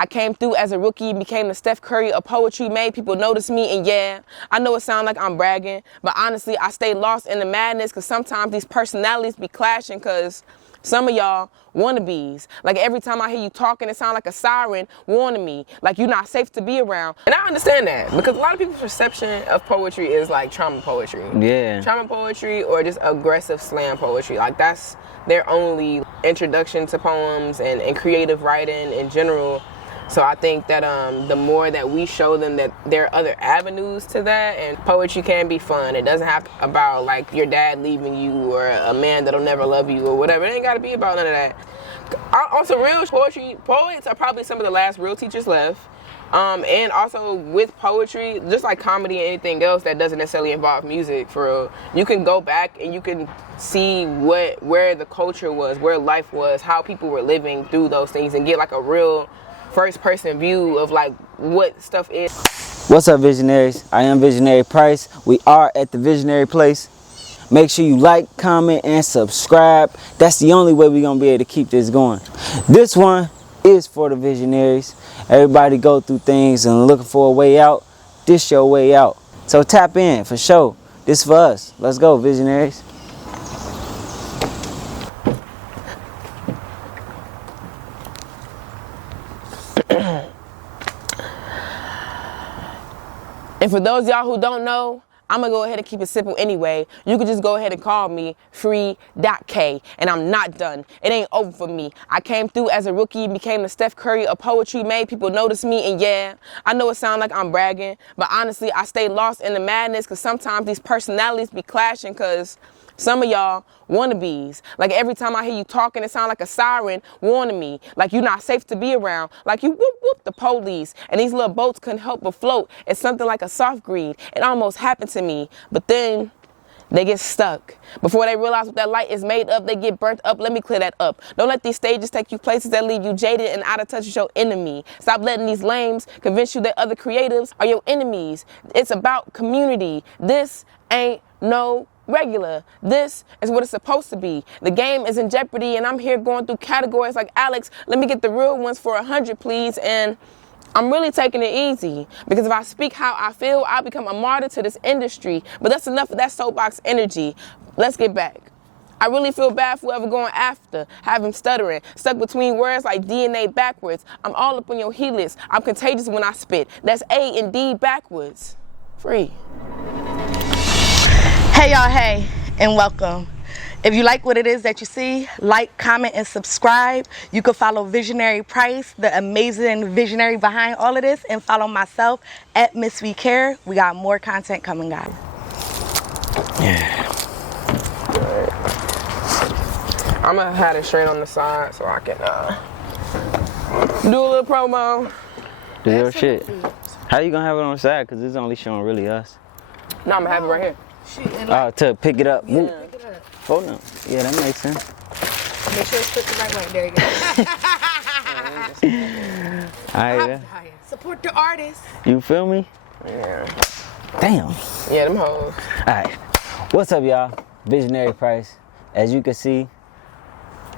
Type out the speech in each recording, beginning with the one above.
I came through as a rookie, became the Steph Curry of poetry, made people notice me, and yeah, I know it sounds like I'm bragging, but honestly, I stay lost in the madness because sometimes these personalities be clashing because some of y'all wannabes. Like every time I hear you talking, it sounds like a siren warning me, like you're not safe to be around. And I understand that because a lot of people's perception of poetry is like trauma poetry. Yeah. Trauma poetry or just aggressive slam poetry. Like that's their only introduction to poems and creative writing in general. So I think that the more that we show them that there are other avenues to that, and poetry can be fun. It doesn't have to be about like your dad leaving you or a man that'll never love you or whatever. It ain't got to be about none of that. Also, real poetry, poets are probably some of the last real teachers left. And also with poetry, just like comedy and anything else that doesn't necessarily involve music, for real, you can go back and you can see where the culture was, where life was, how people were living through those things, and get like a real first person view of like what stuff is. What's up, visionaries? I am Visionary Price. We are at the Visionary Place. Make sure you like, comment, and subscribe. That's the only way we're gonna be able to keep this going. This one is for the visionaries. Everybody go through things and looking for a way out. This your way out. So tap in for sure. This for us. Let's go, visionaries. And for those of y'all who don't know, I'm gonna go ahead and keep it simple anyway. You can just go ahead and call me Free.K, and I'm not done. It ain't over for me. I came through as a rookie, became the Steph Curry of poetry, made people notice me, and yeah, I know it sounds like I'm bragging, but honestly, I stay lost in the madness because sometimes these personalities be clashing because some of y'all wannabes. Like every time I hear you talking, it sounds like a siren warning me, like you're not safe to be around, like you whoop whoop the police, and these little boats couldn't help but float. It's something like a soft greed. It almost happened to me, but then they get stuck. Before they realize what that light is made of, they get burnt up. Let me clear that up. Don't let these stages take you places that leave you jaded and out of touch with your enemy. Stop letting these lames convince you that other creatives are your enemies. It's about community. This ain't no regular. This is what it's supposed to be. The game is in jeopardy, and I'm here going through categories like Alex. Let me get the real ones for 100, please. And I'm really taking it easy because if I speak how I feel, I'll become a martyr to this industry. But that's enough of that soapbox energy. Let's get back. I really feel bad for whoever going after, have him stuttering, stuck between words like DNA backwards. I'm all up on your helix. I'm contagious when I spit. That's A and D backwards. Free. Hey y'all, hey, and welcome. If you like what it is that you see, like, comment, and subscribe. You can follow Visionary Price, the amazing visionary behind all of this, and follow myself at Miss We Care. We got more content coming, guys. Yeah. I'm gonna have it straight on the side so I can do a little promo. Do your shit. How you gonna have it on the side? Cause it's only showing really us. No, I'm gonna have it right here. To pick it up. Yeah, pick it up. Oh no. Yeah, that makes sense. Make sure it's put the right way. There you go. Alright. Support the artist. You feel me? Yeah. Damn. Yeah, them hoes. Alright. What's up, y'all? Visionary Price. As you can see,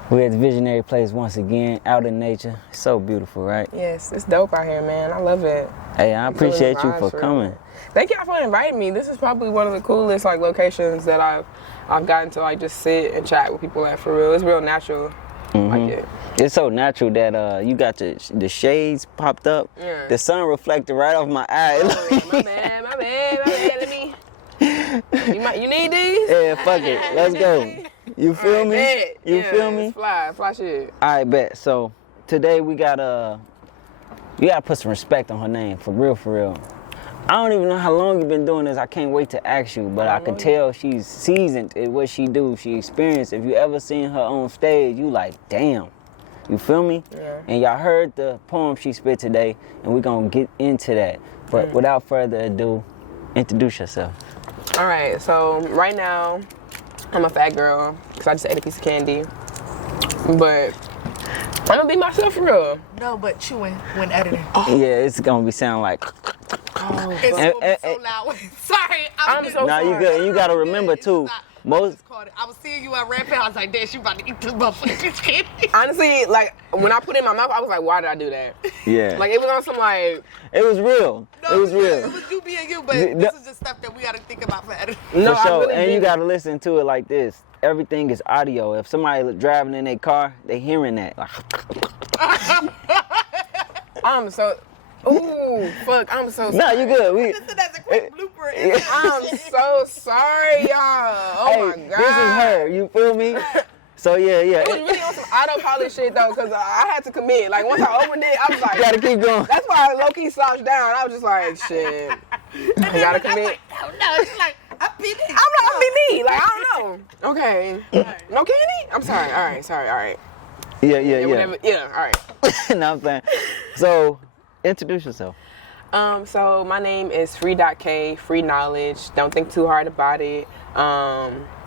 we're at the Visionary Place once again, out in nature. It's so beautiful, right? Yes, it's dope out here, man. I love it. Hey, I appreciate you for coming. Thank y'all for inviting me. This is probably one of the coolest like locations that I've gotten to like just sit and chat with people at, for real. It's real natural. Like it. It's so natural that you got the shades popped up. Yeah. The sun reflected right off my eye. Oh, yeah, my bad. Let me. You need these? Yeah, fuck it. Let's go. You feel me? Bet. You feel me? Fly shit. Alright, bet. So today we gotta put some respect on her name, for real. I don't even know how long you've been doing this. I can't wait to ask you, but I can tell she's seasoned at what she do. She experienced. If you ever seen her on stage, you like, damn. You feel me? Yeah. And y'all heard the poem she spit today, and we're gonna get into that. But without further ado, introduce yourself. All right, so right now, I'm a fat girl because I just ate a piece of candy. But I'm gonna be myself for real. No, but chewing when editing. Yeah, it's gonna be sound like. It's gonna be so loud. Sorry, I'm so Nah, sorry. you good. You gotta remember too. most. I was seeing you at Red Pill. I was like, damn, she about to eat this motherfucking candy. Honestly, like when I put it in my mouth, I was like, why did I do that? Yeah. Like it was on some like. It was real. No, it was real. It was you being you, but this is just stuff that we got to think about for editing. No, For I sure. really And you didn't. gotta listen to it like this. Everything is audio. If somebody driving in their car, they hearing that. Like, I'm so. Ooh, fuck! I'm so sorry. nah, you good. We, Listen, that's a quick blooper. I'm so sorry, y'all. Oh hey, my god. this is her. You feel me? So yeah. It was really on some autopilot shit though, cause I had to commit. Like once I opened it, I was like, You gotta keep going. That's why I low-key slouched down. I was just like, shit. I gotta commit. Oh no, she's like, I'm being I'm me. Like, I don't know. Okay. No candy? I'm sorry. All right. Sorry. All right. Yeah. Whatever. Yeah. All right. Know what I'm saying? So, introduce yourself. So my name is Free.K, free knowledge. Don't think too hard about it.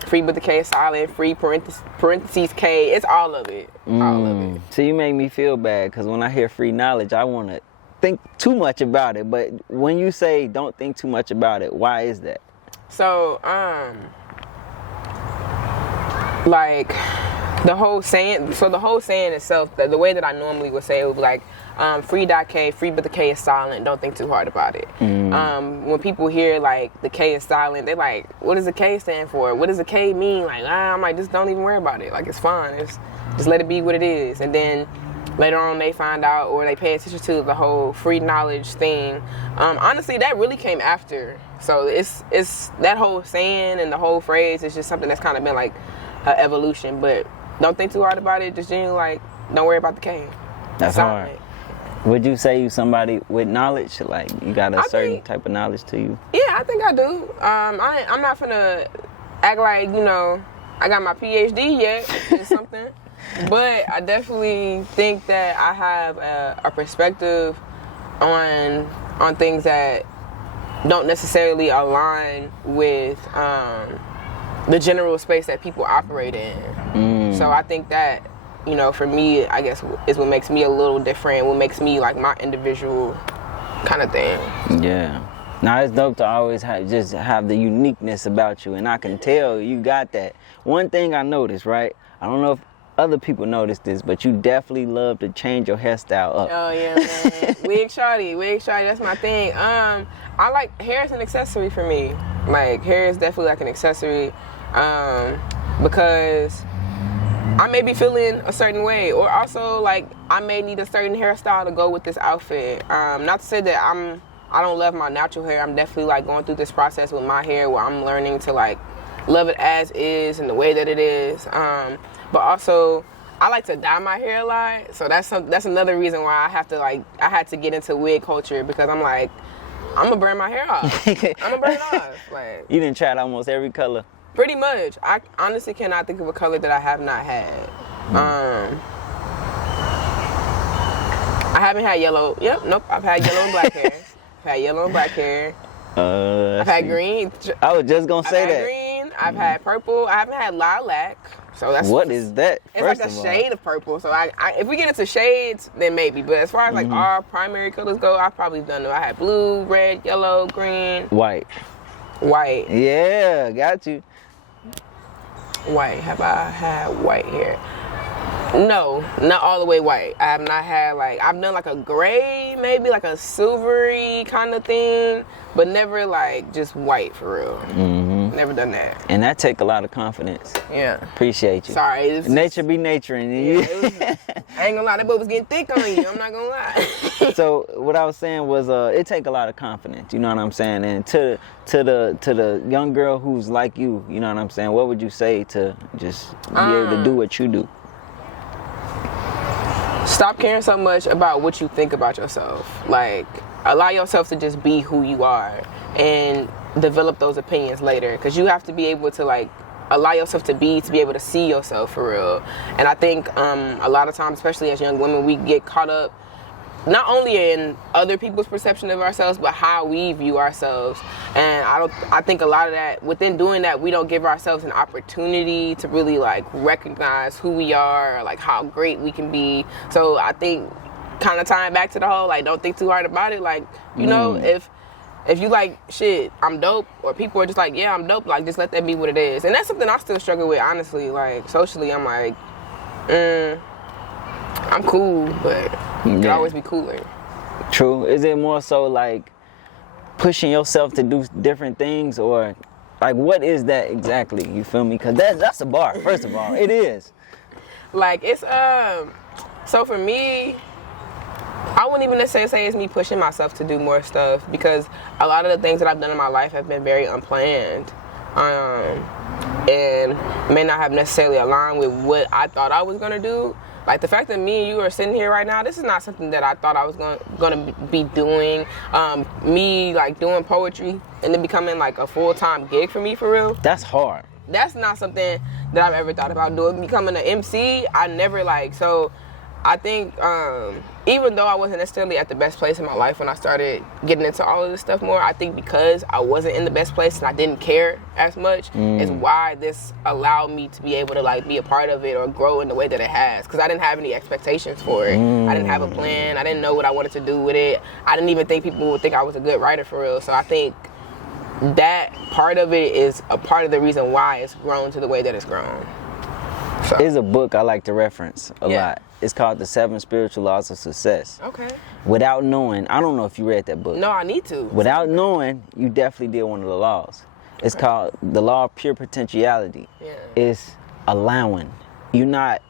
Free but the K is silent. Free parentheses K. It's all of it. All of it. So you make me feel bad because when I hear free knowledge, I want to think too much about it. But when you say don't think too much about it, why is that? So, like the whole saying itself, the way that I normally would say it would be like, Free.K, free but the K is silent, don't think too hard about it. When people hear like the K is silent, they're like, what does the K stand for? What does the K mean? Like, I'm like, just don't even worry about it. Like, it's fine. Just let it be what it is. And then later on they find out or they pay attention to the whole free knowledge thing. Honestly, that really came after. So it's that whole saying and the whole phrase is just something that's kind of been like an evolution. But don't think too hard about it. Just genuinely like, don't worry about the K. That's Silent. hard. Would you say you somebody with knowledge? Like you got a certain type of knowledge to you? Yeah, I think I do. I'm not finna act like, I got my PhD yet or something. But I definitely think that I have a perspective on things that don't necessarily align with the general space that people operate in. So I think that, for me, I guess is what makes me a little different, what makes me like my individual kind of thing. Yeah. Now it's dope to always have the uniqueness about you, and I can tell you got that. One thing I noticed, right? I don't know if other people notice this, but you definitely love to change your hairstyle up. Oh yeah, man. Wig shawty, that's my thing. I like hair as an accessory for me. Like hair is definitely like an accessory, because I may be feeling a certain way, or also like I may need a certain hairstyle to go with this outfit. Not to say that I don't love my natural hair. I'm definitely like going through this process with my hair where I'm learning to like love it as is and the way that it is. But also I like to dye my hair a lot, so that's another reason why I had to get into wig culture, because I'm like, I'm gonna burn my hair off. I'm gonna burn it off. Like, You done tried almost every color. pretty much. I honestly cannot think of a color that I have not had. I haven't had yellow. Yep, nope. I've had yellow and black hair. I've had yellow and black hair. I've had green. I was just gonna say I've had that. green. I've had purple. I haven't had lilac. So that's What is that? It's like a first of all? shade of purple. So I if we get into shades, then maybe. But as far as like our primary colors go, I've probably done them. I had blue, red, yellow, green, White. white. Yeah, got you. White. Have I had white hair? No, not all the way white. I have not had like, I've done like a gray, maybe like a silvery kind of thing, but never like just white for real. Never done that. And that take a lot of confidence. Yeah. Appreciate you. Sorry. It's Nature be naturing. I ain't gonna lie, that boy was getting thick on you. I'm not gonna lie. So what I was saying was, it take a lot of confidence. You know what I'm saying? And to the young girl who's like you know what I'm saying? What would you say to just be able to do what you do? Stop caring so much about what you think about yourself. Like, allow yourself to just be who you are and develop those opinions later. Because you have to be able to, like, allow yourself to be able to see yourself for real. And I think a lot of times, especially as young women, we get caught up not only in other people's perception of ourselves, but how we view ourselves. And I think a lot of that, within doing that, we don't give ourselves an opportunity to really like recognize who we are, or like how great we can be. So I think kind of tying back to the whole, like, don't think too hard about it. Like, you know, if you like shit, I'm dope, or people are just like, yeah, I'm dope, like just let that be what it is. And that's something I still struggle with, honestly. Like socially, I'm like, I'm cool, but you could always be cooler. True. Is it more so like pushing yourself to do different things, or like what is that exactly? You feel me? Because that's a bar. First of all, it is. Like it's so for me, I wouldn't even necessarily say it's me pushing myself to do more stuff, because a lot of the things that I've done in my life have been very unplanned, and may not have necessarily aligned with what I thought I was gonna do. Like the fact that me and you are sitting here right now, this is not something that I thought I was gonna be doing. Me like doing poetry and then becoming like a full-time gig for me, for real. That's hard. That's not something that I've ever thought about doing. Becoming an MC, I never so I think even though I wasn't necessarily at the best place in my life when I started getting into all of this stuff more, I think because I wasn't in the best place and I didn't care as much is why this allowed me to be able to like be a part of it or grow in the way that it has. Because I didn't have any expectations for it. I didn't have a plan. I didn't know what I wanted to do with it. I didn't even think people would think I was a good writer, for real. So I think that part of it is a part of the reason why it's grown to the way that it's grown. So. There's a book I like to reference a lot. It's called The 7 Spiritual Laws of Success. Okay. Without knowing, I don't know if you read that book. No, I need to. Without knowing, you definitely did one of the laws. It's called the law of pure potentiality. Yeah. It's allowing. You're not,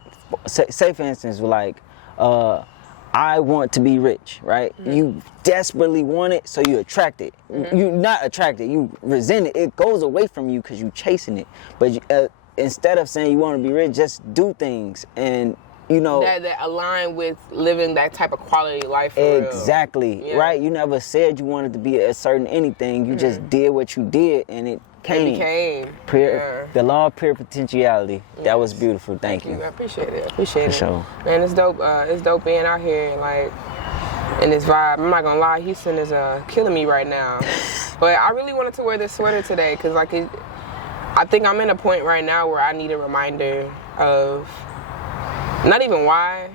say for instance, like, I want to be rich, right? You desperately want it, so you attract it. You're not attracted, you resent it. It goes away from you because you're chasing it. But instead of saying you want to be rich, just do things and, you know, that align with living that type of quality life. For exactly, real. Yeah. Right? You never said you wanted to be a certain anything. You just did what you did, and it came. It became. The law of pure potentiality. Yes. That was beautiful. Thank you. I appreciate it. Appreciate it. Sure. Man, it's dope. It's dope being out here and like in this vibe. I'm not gonna lie, Houston is killing me right now. But I really wanted to wear this sweater today because like I think I'm in a point right now where I need a reminder of not even why,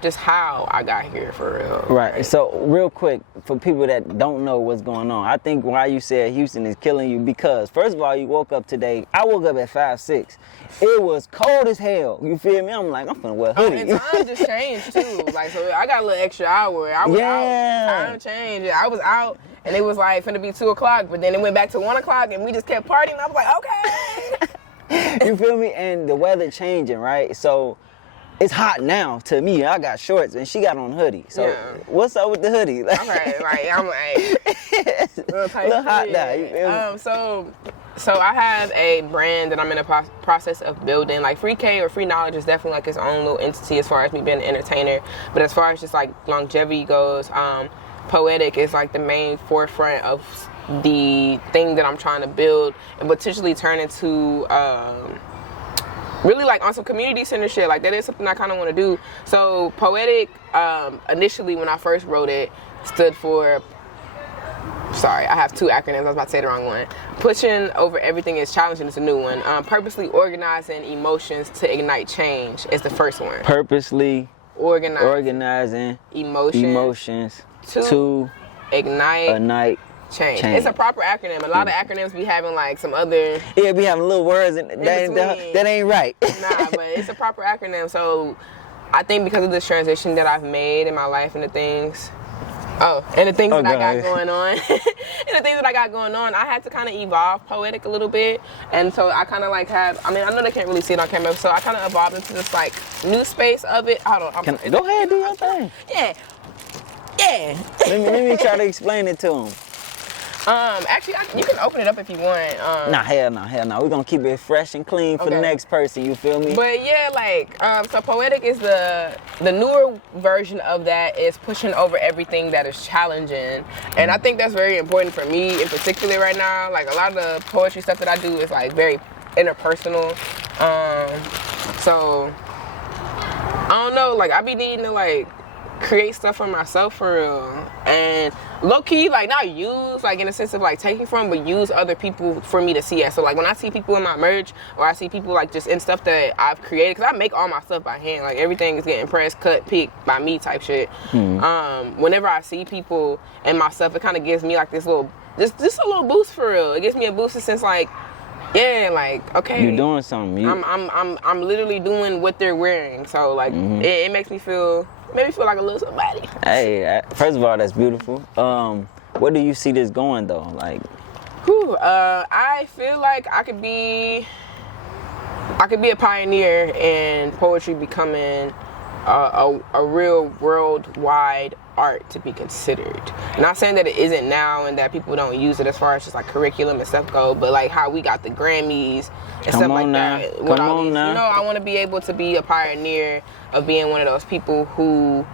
just how I got here, for real. Right. So real quick, for people that don't know what's going on, I think why you said Houston is killing you because first of all, you woke up today. I woke up at 5-6. It was cold as hell. You feel me? I'm like, I'm finna wear a hoodie. And time just changed too. Like, so I got a little extra hour. I was out. Time changed. I was out, and it was like finna be 2 o'clock, but then it went back to 1 o'clock, and we just kept partying. I was like, okay. You feel me? And the weather changing, right? So it's hot now to me. I got shorts and she got on a hoodie. So what's up with the hoodie? Okay, right. I'm like little hot now. You feel me? So I have a brand that I'm in the process of building. Like Free K or Free Knowledge is definitely like its own little entity as far as me being an entertainer. But as far as just like longevity goes, Poetic is like the main forefront of the thing that I'm trying to build and potentially turn into really like on some community center shit. Like that is something I kind of want to do. So Poetic, initially when I first wrote it, stood for, sorry, I have 2 acronyms. I was about to say the wrong one. Pushing over everything is challenging is a new one. Purposely organizing emotions to ignite change is the first one. Purposely organizing emotions to ignite change. It's a proper acronym. A lot of acronyms be having like some other... Yeah, be having little words and that ain't right. Nah, but it's a proper acronym. So I think because of this transition that I've made in my life and the things... and the things that I got going on. I had to kind of evolve Poetic a little bit. And so I kind of like have... I mean, I know they can't really see it on camera, so I kind of evolved into this like new space of it. Hold on. Go ahead, do your thing. Yeah. Let me try to explain it to him. Actually, you can open it up if you want. Nah, hell no. We're gonna keep it fresh and clean for the next person, you feel me? But yeah, like, so Poetic is the newer version of that is pushing over everything that is challenging. And I think that's very important for me in particular right now. Like, a lot of the poetry stuff that I do is, like, very interpersonal. So, I don't know, like, I be needing to, like, create stuff for myself for real, and low key like not use like in a sense of like taking from, but use other people for me to see it. So like when I see people in my merch, or I see people like just in stuff that I've created, because I make all my stuff by hand, like everything is getting pressed, cut, picked by me type shit. Whenever I see people and my stuff, it kind of gives me like this little just a little boost for real. It gives me a boost in sense like, yeah, like, okay, You're doing something. I'm literally doing what they're wearing. So like it makes me feel like a little somebody. Hey, first of all, that's beautiful. Where do you see this going though? Like, I feel like I could be a pioneer in poetry becoming a real worldwide art to be considered. Not saying that it isn't now and that people don't use it as far as just like curriculum and stuff go, but like how we got the Grammys and stuff like that. You know, I want to be able to be a pioneer of being one of those people who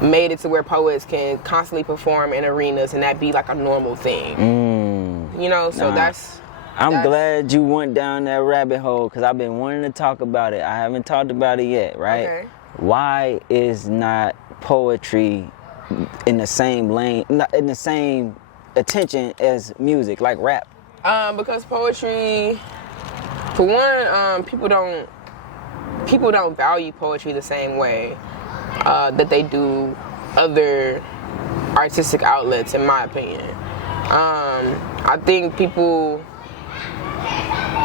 made it to where poets can constantly perform in arenas and that be like a normal thing. You know, so I'm glad you went down that rabbit hole, because I've been wanting to talk about it. I haven't talked about it yet, right? Okay. Why is not poetry in the same lane, not in the same attention as music, like rap? Because poetry, for one, people don't value poetry the same way that they do other artistic outlets, in my opinion. I think people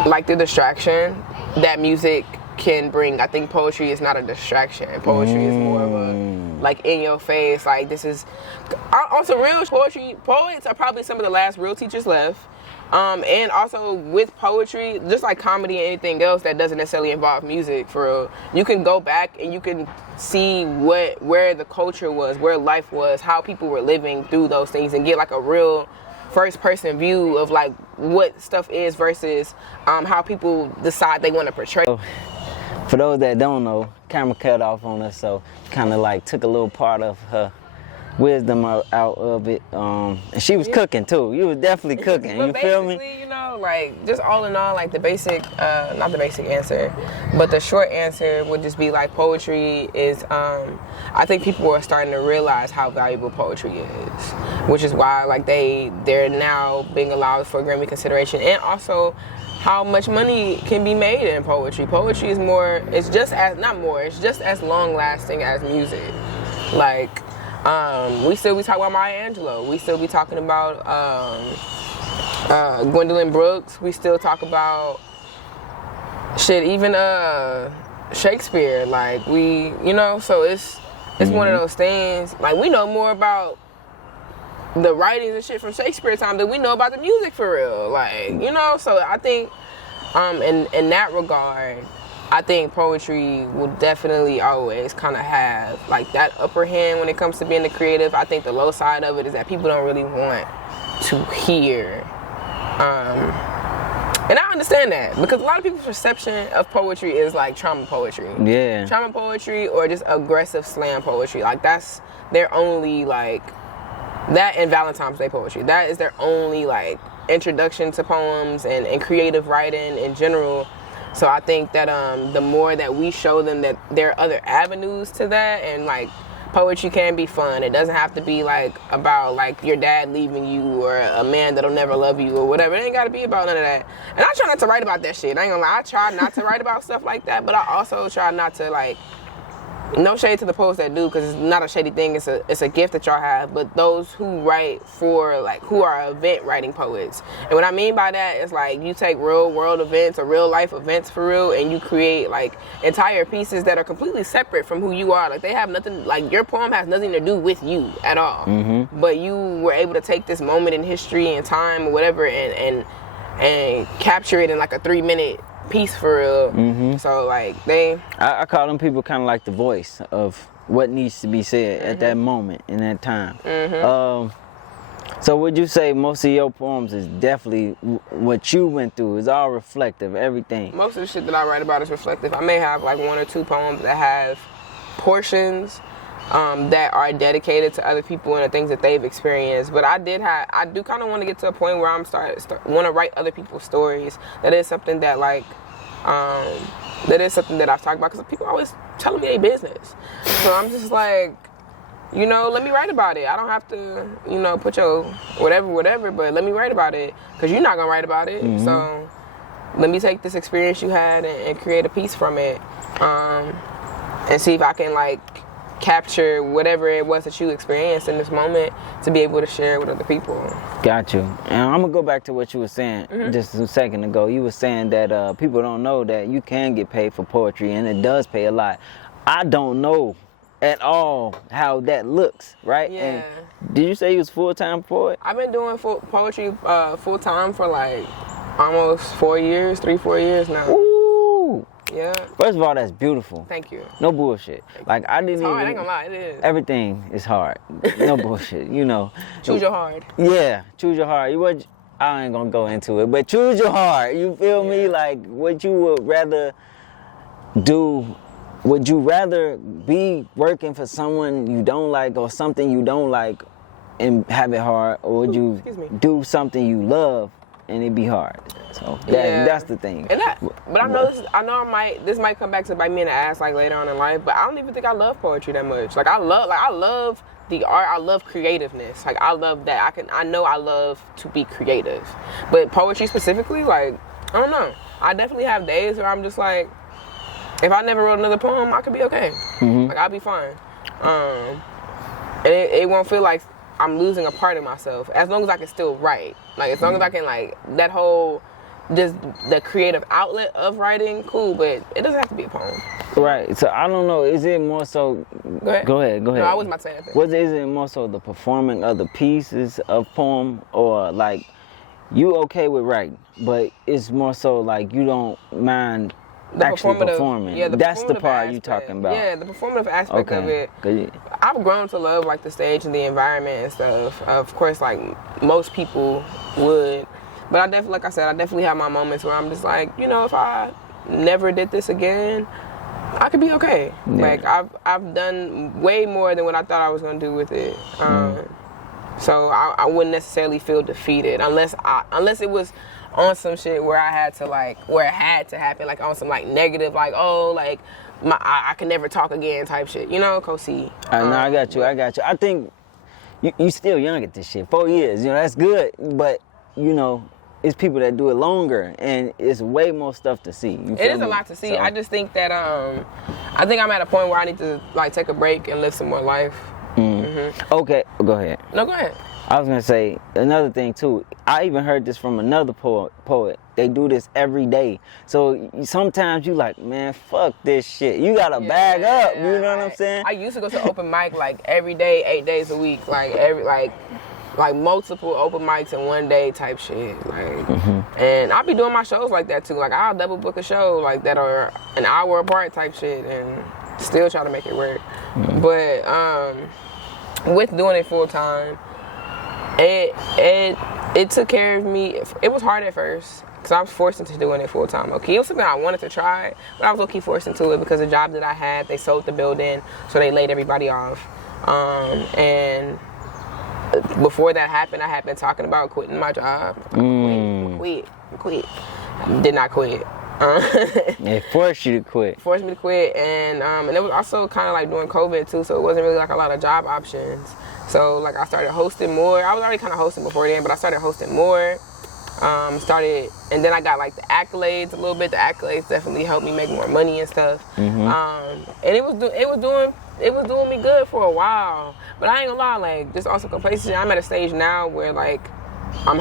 like the distraction that music can bring. I think poetry is not a distraction. Poetry is more of a like in your face, like this is also real poetry. Poets are probably some of the last real teachers left. And also with poetry, just like comedy and anything else that doesn't necessarily involve music, for real, you can go back and you can see where the culture was, where life was, how people were living through those things, and get like a real first person view of like what stuff is versus how people decide they want to portray. For those that don't know, camera cut off on us, so kind of like took a little part of her wisdom out of it. And she was cooking too. You was definitely cooking. You feel me? Basically, you know, like just all in all, like the basic, not the basic answer, but the short answer would just be like poetry is, I think people are starting to realize how valuable poetry is, which is why like they're now being allowed for Grammy consideration, and also how much money can be made in poetry. Poetry is it's just as long lasting as music. Like, we still be talking about Maya Angelou. We still be talking about Gwendolyn Brooks. We still talk about even Shakespeare. Like so it's one of those things. Like we know more about the writings and shit from Shakespeare time than we know about the music for real. Like, so I think in that regard, I think poetry will definitely always kind of have like that upper hand when it comes to being a creative. I think the low side of it is that people don't really want to hear. And I understand that, because a lot of people's perception of poetry is like trauma poetry. Yeah. Trauma poetry or just aggressive slam poetry. Like that's their only like, that and Valentine's Day poetry. That is their only like introduction to poems and creative writing in general. So I think that the more that we show them that there are other avenues to that, and like poetry can be fun. It doesn't have to be like about like your dad leaving you or a man that'll never love you or whatever. It ain't gotta be about none of that. And I try not to write about that shit. I ain't gonna lie. I try not to write about stuff like that, but I also try not to like, no shade to the poets that do, because it's not a shady thing. It's a gift that y'all have. But those who write for like, who are event writing poets, and what I mean by that is like you take real world events or real life events for real, and you create like entire pieces that are completely separate from who you are. Like they have nothing, like your poem has nothing to do with you at all. But you were able to take this moment in history and time or whatever and capture it in like a 3-minute piece for real. So like I call them people kind of like the voice of what needs to be said at that moment in that time. So would you say most of your poems is definitely what you went through? Is all reflective, everything? Most of the shit that I write about is reflective. I may have like 1 or 2 poems that have portions that are dedicated to other people and the things that they've experienced. But I do kind of want to get to a point where I'm want to write other people's stories. That is something that like, that is something that I've talked about, because people are always telling me their business. So I'm just like, you know, let me write about it. I don't have to, you know, put your whatever, but let me write about it, because you're not going to write about it. So let me take this experience you had and create a piece from it, and see if I can, like, capture whatever it was that you experienced in this moment to be able to share with other people. Got you. And I'm gonna go back to what you were saying just a second ago. You were saying that people don't know that you can get paid for poetry, and it does pay a lot. I don't know at all how that looks, right? Yeah. And did you say you was full-time poet? I've been doing poetry full-time for, like, almost 4 years, 3-4 years now. Ooh. Yeah. First of all, that's beautiful. Thank you. No bullshit. Like, I didn't It's hard, I even... ain't gonna lie, it is. Everything is hard. No bullshit, you know. Choose your hard. Yeah, choose your heart. I ain't gonna go into it, but choose your heart. You feel me? Like, what you would rather do? Would you rather be working for someone you don't like or something you don't like and have it hard, or would you do something you love and it be hard? So that's the thing. And but I know this might come back to bite me in the ass, like, later on in life. But I don't even think I love poetry that much. Like, I love the art. I love creativeness. Like, I love that. I know I love to be creative. But poetry specifically, like, I don't know. I definitely have days where I'm just like, if I never wrote another poem, I could be okay. Like, I'll be fine. And it won't feel like I'm losing a part of myself, as long as I can still write. Like, as long as I can, like, that whole, just the creative outlet of writing, cool, but it doesn't have to be a poem. Right. So I don't know. Is it more so? Go ahead. No, I wasn't about to say anything. Is it more so the performing of the pieces of poem, or like you okay with writing, but it's more so like you don't mind actually performing? Yeah, that's the part aspect. you talking about. Yeah, the performative aspect of it. I've grown to love, like, the stage and the environment and stuff. Of course, like most people would, but I definitely have my moments where I'm just like, you know, if I never did this again, I could be okay. Yeah. Like, I've done way more than what I thought I was gonna do with it. So I wouldn't necessarily feel defeated unless it was on some shit where I had to, like, where it had to happen, like on some, like, negative, like, oh, like, I can never talk again type shit, you know, Kosi. No, I got you. I think you still young at this shit. 4 years, you know, that's good, but, you know, it's people that do it longer, and it's way more stuff to see. It is a lot to see. So, I just think that I think I'm at a point where I need to, like, take a break and live some more life. Okay, go ahead. No, go ahead. I was gonna say another thing too. I even heard this from another poet. They do this every day. So sometimes you like, man, fuck this shit. You gotta bag up. You know what I'm saying? I used to go to open mic, like, every day, 8 days a week, like like multiple open mics in one day type shit. Like, and I'll be doing my shows like that too. Like, I'll double book a show like that are an hour apart type shit and still try to make it work. But with doing it full time, it took care of me. It was hard at first because I was forced into doing it full time. Okay, it was something I wanted to try, but I was low-key forced into it because the job that I had, they sold the building, so they laid everybody off. And before that happened, I had been talking about quitting my job. Quit. Did not quit. It forced you to quit. Forced me to quit, and it was also kind of like during COVID too, so it wasn't really like a lot of job options. So, like, I started hosting more. I was already kind of hosting before then, but I started hosting more. And then I got, like, the accolades a little bit. The accolades definitely helped me make more money and stuff. And it was doing me good for a while. But I ain't gonna lie, like, just also complacency. I'm at a stage now where, like, I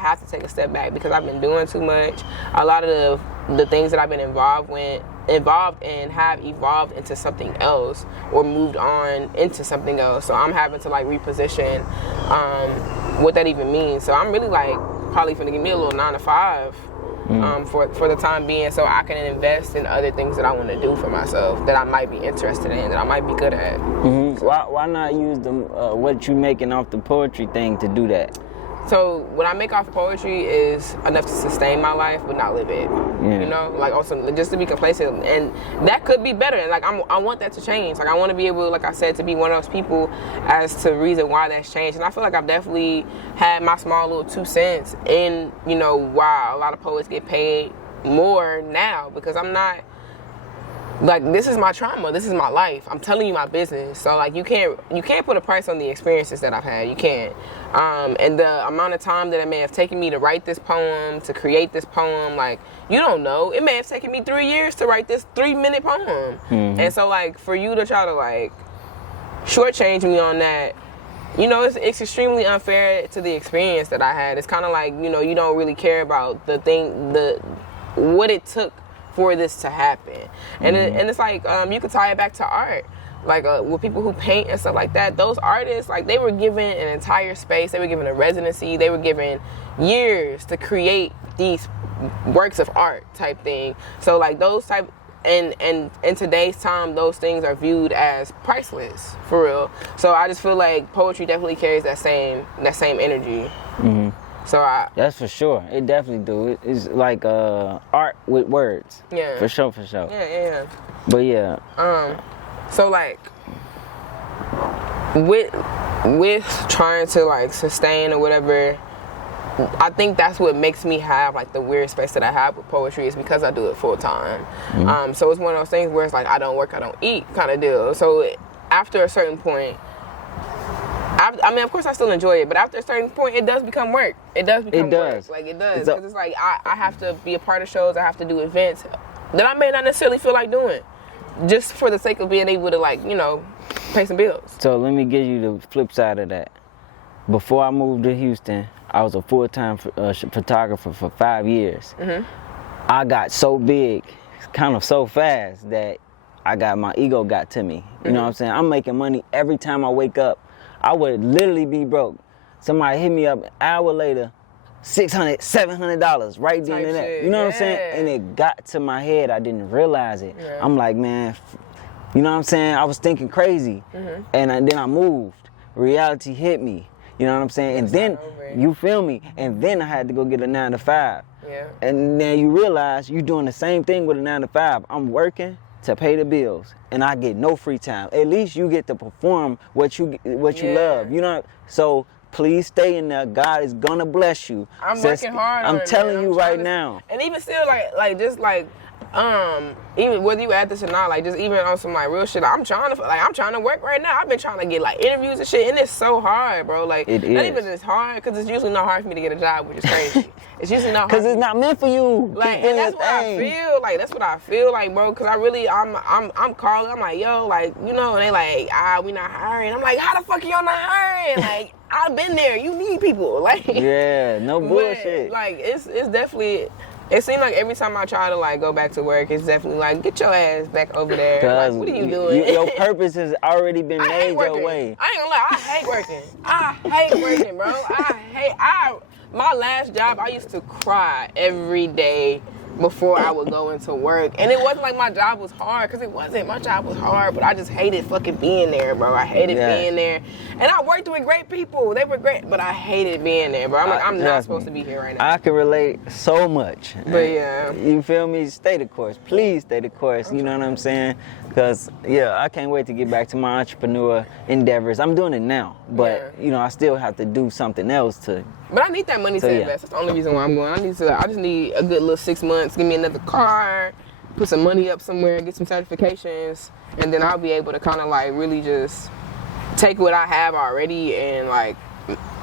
have to take a step back because I've been doing too much. A lot of the things that I've been involved in have evolved into something else or moved on into something else. So I'm having to, like, reposition what that even means. So I'm really, like, probably finna give me a little 9 to 5 for the time being, so I can invest in other things that I want to do for myself that I might be interested in, that I might be good at. Why not use what you making off the poetry thing to do that? So what I make off poetry is enough to sustain my life, but not live it. You know, like, also just to be complacent, and that could be better. And, like, I want that to change. Like, I want to be able, like I said, to be one of those people as to reason why that's changed. And I feel like I've definitely had my small little 2 cents in, you know, why a lot of poets get paid more now, because I'm not like, this is my trauma, this is my life, I'm telling you my business. So like, you can't put a price on the experiences that I've had. You can't. And the amount of time that it may have taken me to write this poem, to create this poem, like, you don't know, it may have taken me 3 years to write this 3-minute poem. And so like, for you to try to like shortchange me on that, you know, it's extremely unfair to the experience that I had. It's kind of like, you know, you don't really care about what it took for this to happen. And it's like, you could tie it back to art. Like with people who paint and stuff like that, those artists, like, they were given an entire space, they were given a residency, they were given years to create these works of art type thing. So like, those type, and in today's time, those things are viewed as priceless, for real. So I just feel like poetry definitely carries that same energy. So that's for sure. It definitely do. It's like art with words. Yeah. For sure. Yeah. But yeah. So like, with trying to like sustain or whatever, I think that's what makes me have like the weird space that I have with poetry, is because I do it full time. So it's one of those things where it's like, I don't work, I don't eat kind of deal. So after a certain point, I mean, of course I still enjoy it, but after a certain point, it does become work. It does become work. Like, it does. Because it's like, I have to be a part of shows, I have to do events that I may not necessarily feel like doing, just for the sake of being able to, like, you know, pay some bills. So let me give you the flip side of that. Before I moved to Houston, I was a full-time photographer for 5 years. I got so big, kind of so fast, that my ego got to me. You know what I'm saying? I'm making money every time I wake up. I would literally be broke. Somebody hit me up an hour later, $600, $700 right then and there. You know what I'm saying? And it got to my head. I didn't realize it. I'm like, man, you know what I'm saying? I was thinking crazy. And then I moved. Reality hit me. You know what I'm saying? And then, you feel me? And then I had to go get a 9 to 5. And then you realize you're doing the same thing with a 9 to 5. I'm working to pay the bills, and I get no free time. At least you get to perform what you love. You know? So please stay in there. God is gonna bless you. I'm working hard. I'm telling you right now. And even still, even whether you add this or not, like, just even on some like real shit, I'm trying to work right now. I've been trying to get like interviews and shit, and it's so hard, bro. Like, not even it's hard, because it's usually not hard for me to get a job, which is crazy. It's usually not hard. Because it's not meant for you. Like, and that's what I feel. Like, that's what I feel like, bro. Because I'm calling. I'm like, yo, like, you know, and they like, we not hiring. I'm like, how the fuck y'all not hiring? Like, I've been there. You need people. Like, yeah, no bullshit. But, like, it's definitely. It seems like every time I try to like go back to work, it's definitely like, get your ass back over there. Like, what are you doing? Your purpose has already been made your way. I ain't gonna lie, I hate working. I hate working, bro. My last job, I used to cry every day before I would go into work. And it wasn't like my job was hard, because it wasn't. My job was hard, but I just hated fucking being there, bro. I hated being there. And I worked with great people. They were great, but I hated being there, bro. I'm like, I'm not supposed to be here right now. I can relate so much. But yeah. You feel me? Stay the course. Please stay the course. You know what I'm saying? Because, yeah, I can't wait to get back to my entrepreneur endeavors. I'm doing it now, but, you know, I still have to do something else to... But I need that money to invest. That's the only reason why I'm going. I just need a good little 6 months, give me another car, put some money up somewhere, get some certifications, and then I'll be able to kind of like really just take what I have already and like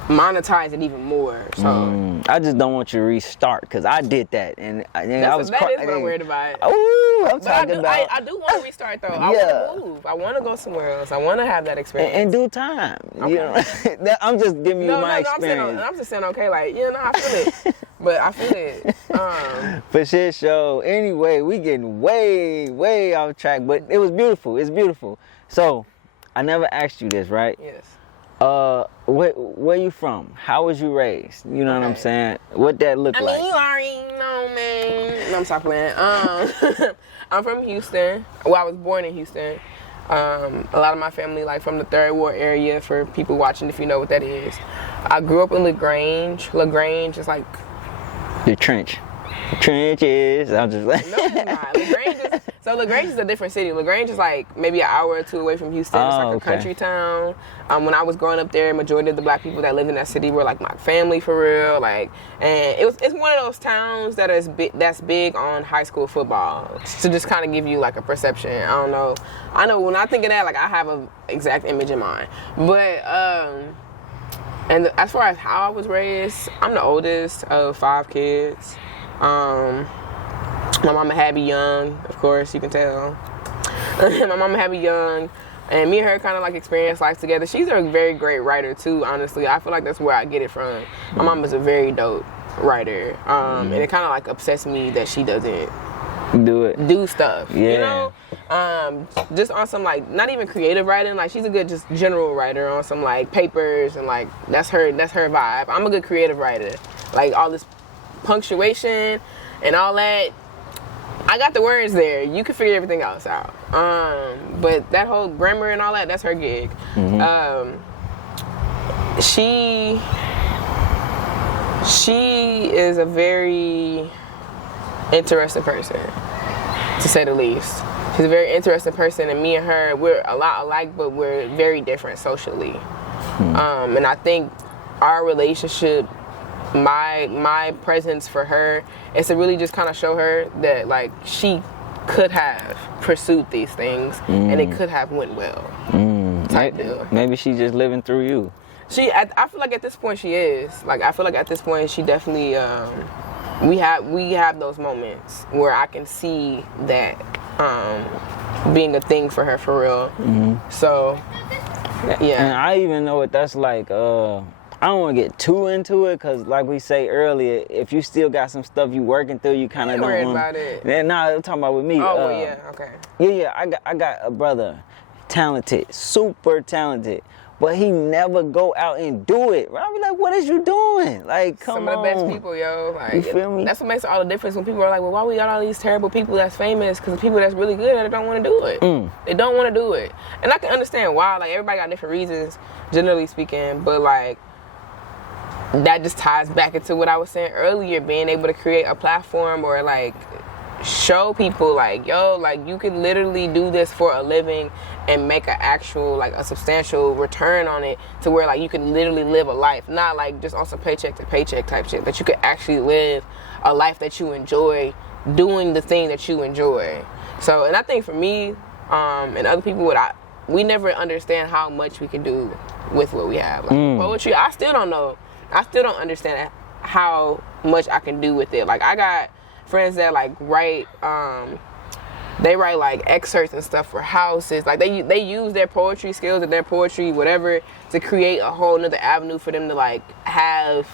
monetize it even more. So I just don't want you to restart, because I did that, and I was. That is what I'm worried about. Ooh, I'm talking about. I do want to restart though. I want to move. I want to go somewhere else. I want to have that experience. In due time. Okay. You know, I'm just giving you my experience. I'm just saying, okay, like, you know, I feel it. But I feel it. For shit show. Anyway, we getting way off track, but it was beautiful. It's beautiful. So, I never asked you this, right? Yes. Where you from? How was you raised? You know what I'm saying? What that look like? I mean, you already know, man. No, I'm stop playing. I'm from Houston. Well, I was born in Houston. A lot of my family, like, from the Third Ward area, for people watching, if you know what that is. I grew up in LaGrange. LaGrange is like... The trenches. I'm just like... No, it's not. LaGrange is... So LaGrange is a different city. LaGrange is like maybe an hour or two away from Houston. It's like a country town. When I was growing up there, majority of the black people that lived in that city were like my family for real. Like, and it's one of those towns that is that's big on high school football. To just kind of give you like a perception. I don't know. I know when I think of that, like I have an exact image in mind. But and as far as how I was raised, I'm the oldest of 5 kids. My mama had me young, of course, you can tell. My mama had me young, and me and her kind of like experienced life together. She's a very great writer too, honestly. I feel like that's where I get it from. My mama's a very dope writer, and it kind of like upsets me that she doesn't do stuff, you know? Just on some like, not even creative writing, like she's a good just general writer on some like papers and like, that's her vibe. I'm a good creative writer. Like all this punctuation and all that, I got the words there. You can figure everything else out. But that whole grammar and all that, that's her gig. She is a very interesting person, to say the least. She's a very interesting person, and me and her, we're a lot alike, but we're very different socially. And I think our relationship, my presence for her is to really just kind of show her that like she could have pursued these things and it could have went well. Maybe she's just living through you. I feel like at this point she is. Like I feel like at this point she definitely we have those moments where I can see that being a thing for her for real. So yeah. And I even know what that's like. I don't want to get too into it because, like we say earlier, if you still got some stuff you working through, you kind of don't worry about it. Nah, I'm talking about with me. Oh, well, yeah, okay. Yeah, I got a brother, talented, super talented, but he never go out and do it. I be like, what is you doing? Like, come on. Some of the best people, yo. Like, you feel me? That's what makes all the difference when people are like, well, why we got all these terrible people that's famous? Because the people that's really good at it don't want to do it. They don't want to do it. And I can understand why. Like, everybody got different reasons, generally speaking, but like, that just ties back into what I was saying earlier, being able to create a platform or like show people like, yo, like you can literally do this for a living and make an actual, like a substantial return on it to where like you can literally live a life, not like just on some paycheck to paycheck type shit, but you could actually live a life that you enjoy doing the thing that you enjoy. So, and I think for me and other people, we never understand how much we can do with what we have. Like poetry, I still don't know. I still don't understand how much I can do with it. Like I got friends that like write, they write like excerpts and stuff for houses. Like they use their poetry skills and their poetry, whatever, to create a whole nother avenue for them to like have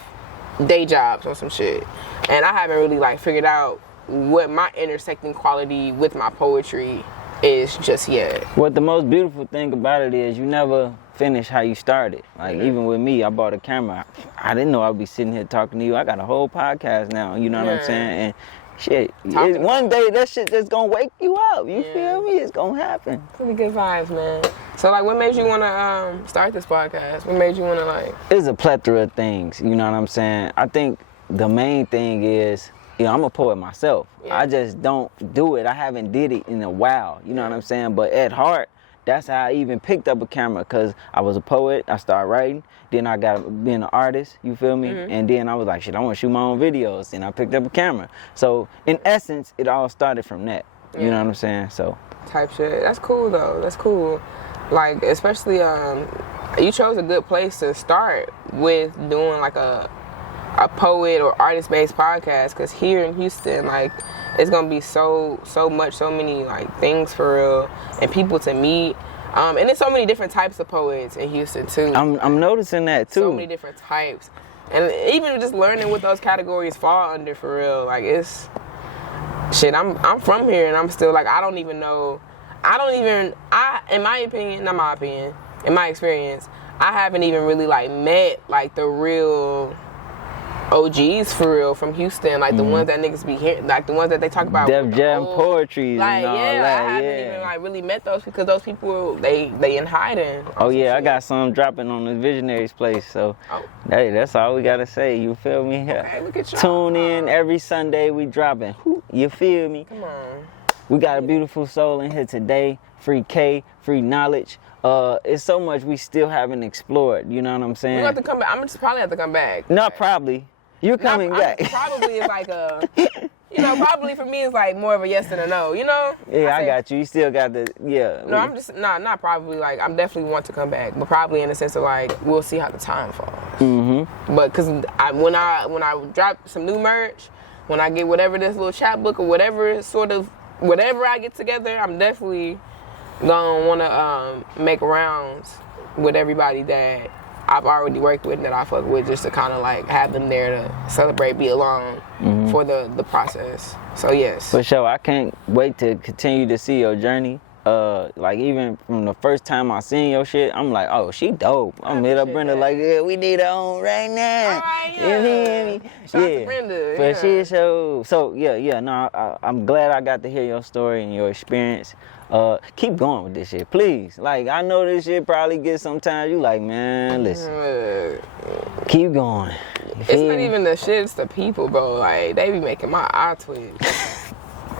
day jobs or some shit. And I haven't really like figured out what my intersecting quality with my poetry is just yet. What the most beautiful thing about it is you never finish how you started. Like even with me, I bought a camera. I didn't know I'd be sitting here talking to you. I got a whole podcast now, you know what I'm saying? And shit, one day that shit just gonna wake you up. You feel me? It's gonna happen. Pretty good vibes, man. So like, what made you wanna start this podcast? What made you wanna like? It's a plethora of things, you know what I'm saying? I think the main thing is, you know, I'm a poet myself. I just don't do it. I haven't did it in a while, you know what I'm saying? But at heart, that's how I even picked up a camera, because I was a poet, I started writing, then I got being an artist, you feel me? And then I was like, shit, I want to shoot my own videos, and I picked up a camera. So in essence, it all started from that, you know what I'm saying? So type shit. That's cool though, that's cool. Like, especially, you chose a good place to start with doing like a poet or artist-based podcast, because here in Houston, like, it's gonna be so many like things for real and people to meet, and there's so many different types of poets in Houston too. I'm noticing that too. So many different types, and even just learning what those categories fall under for real. Like, it's shit. I'm from here and I'm still like, in my opinion, not my opinion, in my experience, I haven't even really like met like the real OGs for real from Houston, like the ones that niggas be hearing, like the ones that they talk about. Def Jam poetry, like, and all yeah, that. I haven't even like really met those, because those people they in hiding. Oh yeah, I got some dropping on the Visionaries place, so hey, that's all we gotta say. You feel me? Okay, look at you. Tune in every Sunday, we dropping. You feel me? Come on. We got a beautiful soul in here today. Free K, free knowledge. It's so much we still haven't explored. You know what I'm saying? We have to come back. I'm just probably have to come back. Not probably. You're coming back. Probably is like a, you know, probably for me it's like more of a yes than a no, you know? Yeah, I got you. You still got the, yeah. No, I'm just, not probably, like, I'm definitely want to come back, but probably in the sense of like, we'll see how the time falls. Mm-hmm. But cause when I drop some new merch, when I get whatever this little chapbook or whatever I get together, I'm definitely gonna wanna make rounds with everybody that I've already worked with and that I fuck with, just to kind of like have them there to celebrate, be along for the process. So yes. For sure, I can't wait to continue to see your journey. Like even from the first time I seen your shit, I'm like, oh, she dope. I'm hit up Brenda like, yeah, we need her on right now. All right, You hear me? Shout out to Brenda. For sure. So yeah. No, I'm glad I got to hear your story and your experience. Keep going with this shit, please. Like, I know this shit probably gets sometimes you like, man, listen, keep going. It's not even the shit, it's the people, bro. Like, they be making my eye twitch.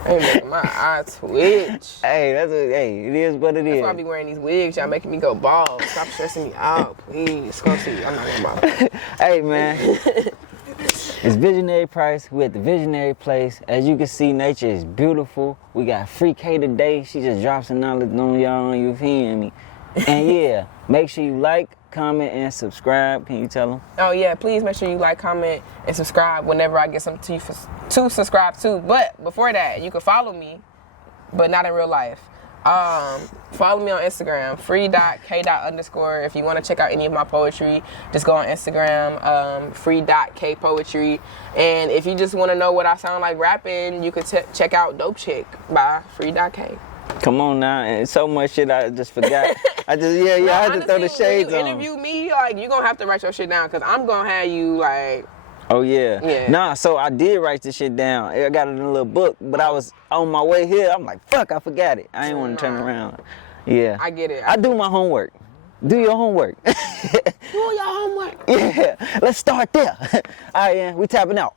They be making my eye twitch. Hey, it is what it is. That's why I be wearing these wigs. Y'all making me go bald. Stop stressing me out, please. Come see, I'm not gonna bald. Hey, man. It's Visionary Price. We're at the Visionary Place. As you can see, nature is beautiful. We got Free K today. She just dropped some knowledge on y'all. You hearing me? And yeah, make sure you like, comment, and subscribe. Can you tell them? Oh yeah, please make sure you like, comment, and subscribe whenever I get something to subscribe to. But before that, you can follow me, but not in real life. Follow me on Instagram, free.k._. If you want to check out any of my poetry, just go on Instagram, free.kpoetry. And if you just want to know what I sound like rapping, you could check out Dope Chick by free.k. Come on now, and so much shit I just forgot. I had to throw the shades on. When you interview me, like, you're gonna have to write your shit down, because I'm gonna have you, like... Oh, yeah. Nah, so I did write this shit down. I got it in a little book, but I was on my way here. I'm like, fuck, I forgot it. I ain't want to turn around. Yeah. I get it. I do my homework. Do your homework. Do your homework. Yeah. Let's start there. All right, yeah, we tapping out.